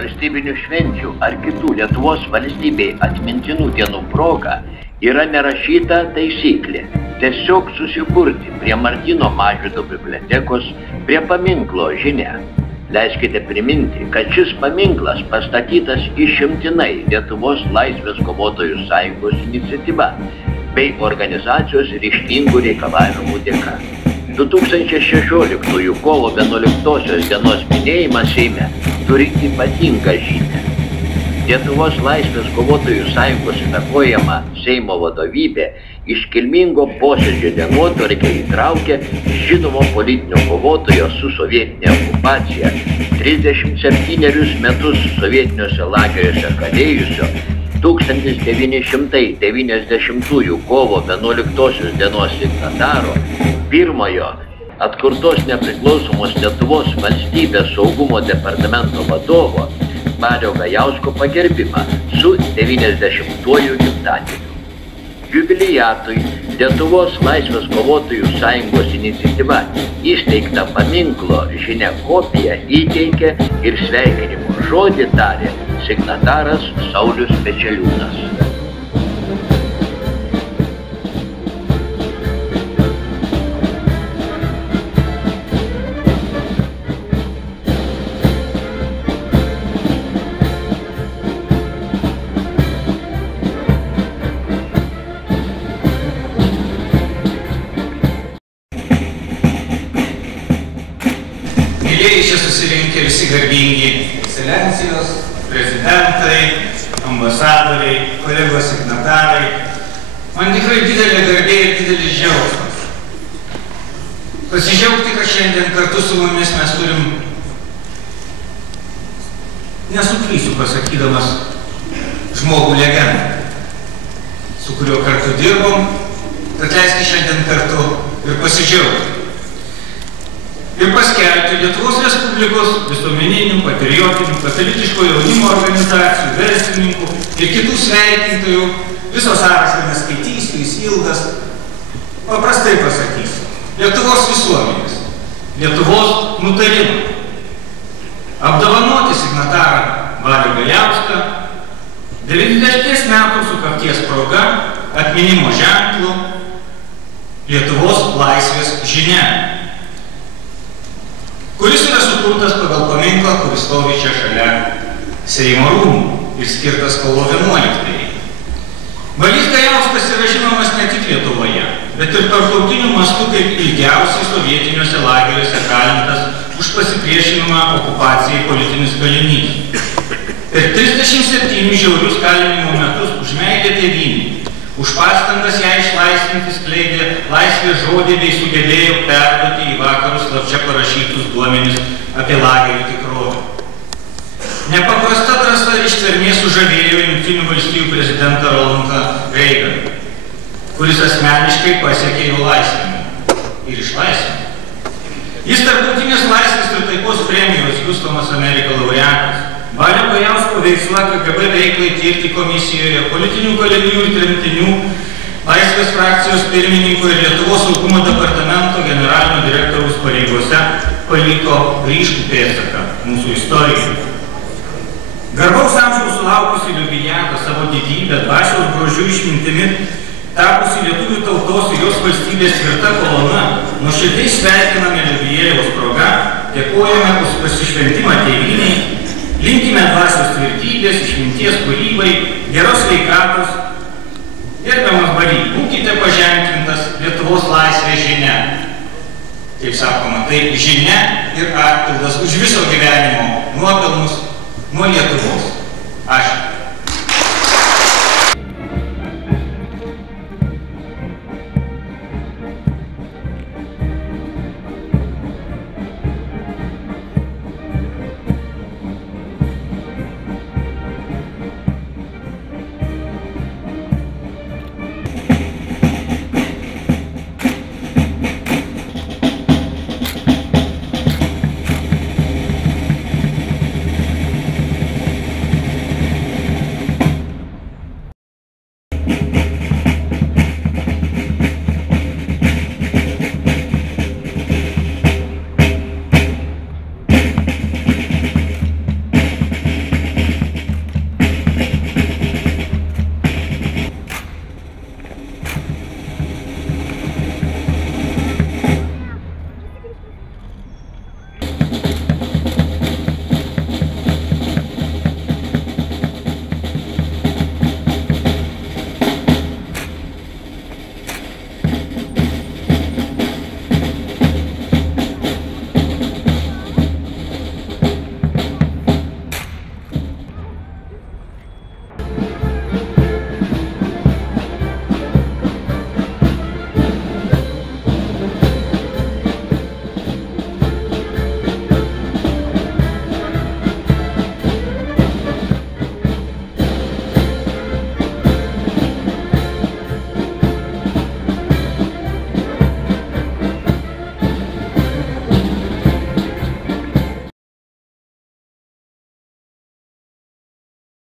valstybinių švenčių ar kitų Lietuvos valstybei atmintinų dienų proga yra nerašyta taisyklė. Tiesiog susiburti prie Martyno Mažvydo bibliotekos, prie paminklo Žinia. Leiskite priminti, kad šis paminklas pastatytas išimtinai Lietuvos laisvės kovotojų sąjungos iniciatyva bei organizacijos ryžtingų reikalavimų dėka. 2016 kovo 11 dienos minėjimas Seime turi ypatingą žymę. Lietuvos laisvės kovotojų sąjungos įtakojama Seimo vadovybė iškilmingo posėdžio dienotvarkę įtraukė žinomo politinio kovotojo su sovietinė okupacija 37 metus sovietiniuose lageriuose kalėjusio 1990 kovo 11 dienos signataro, pirmojo atkurtos nepriklausomos Lietuvos valstybės saugumo departamento vadovo Balio Gajausko pagerbimą su 90-uoju gimtadieniu. Jubiliatui Lietuvos laisvės kovotojų sąjungos iniciatyva įsteigta paminklo Žinia kopiją įteikė ir sveikinimo žodį tarė signataras Saulius Pečeliūnas. Mėlėjai čia susirinkę visi garbingi ekscelencijos, prezidentai, ambasadoriai, kolegos signatarai. Man tikrai didelė garbė ir didelis džiaugsmas. Pasidžiaugti, kad šiandien kartu su mumis mes turim, nesuklysiu pasakydamas, žmogų legendą, su kuriuo kartu dirbom, tad leiski šiandien kartu ir pasidžiaugti. Ir paskelbti Lietuvos Respublikos visuomeninių, patriotinių, katalikiško jaunimo organizacijų, verslininkų ir kitų sveikintojų, visos sąrašą neskaitysiu, jis ilgas, paprastai pasakysiu, Lietuvos visuomenės, Lietuvos nutarimą, apdovanoti signatarą Balį Gajauską, 90 metų sukakties proga atminimo ženklu Lietuvos laisvės žinia, kuris yra sukurtas pagal paminklą, kuris stovi čia šalia Seimo rūmų ir skirtas kovo 11-ąjai. Balys Gajauskas yra žinomas ne tik Lietuvoje, bet ir tarptautiniu mastu kaip ilgiausiai sovietiniuose lageriuose kalintas už pasipriešinimą okupacijai politinis kalinys. Per 37 žiaurius kalinimo metus už meilę tėvynei, už pastangas ją išlaisvinti skleidė laisvės žodį bei sugebėjo perduoti į vakarus slapčia parašytus duomenis apie lagerių tikrovę. Nepaprasta drąsa ir ištvermė sužavėjo Jungtinių valstijų prezidentą Ronaldą Reiganą, kuris asmeniškai pasiekė jo laisvinimą ir išlaisvinimą. Jis tarptautinės laisvės ir taikos premijos Hjustonas Amerika laureatas. Balio Gajausko veiksmą KGB veiklai tirti komisijoje, politinių kalinių ir tremtinių, laisvės frakcijos pirmininko ir Lietuvos saugumo departamento generalinio direktoriaus pareigose paliko ryškų pėdsaką mūsų istorijoje. Garbaus amžiaus sulaukusi Liubijata savo didybę, dvasios grožiu išmintimi, tapusi lietuvių tautos ir jos valstybės tvirta kolona, nuoširdžiai sveikiname jubiliejaus proga, dėkojame už pasišventimą tėvynei, linkime dvasios tvirtybės, išminties kūrybai, geros sveikatos. Gerbiamas Baly, būkite paženklintas Lietuvos laisvės žinia. Kaip sakoma, tai žinia ir atpildas už viso gyvenimo nuopelnus nuo Lietuvos. Ačiū.